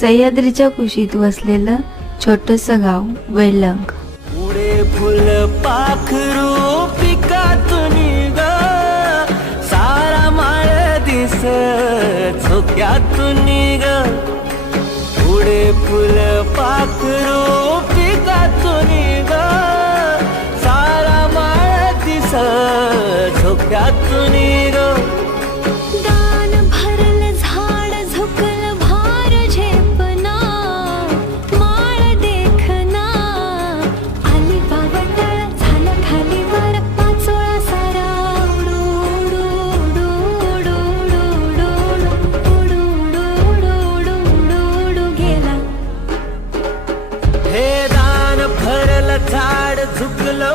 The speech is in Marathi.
सह्याद्रीच्या कुशीत वसलेलं छोटंसं गाव वेलंग. पुढे फुल पाखरू पिकातून ग, सारा माळ दिस झोक्यातून ग. पुढे फुल पाखरू पिकातून ग, सारा माळ दिस झोक्यातून ग. दान भरल झाड झुकल भार झेपना, माळ देखना आली बावटळ झालं खाली वर पाचोळा सारा. उडू गेला. हे दान भरल झाड झुकलं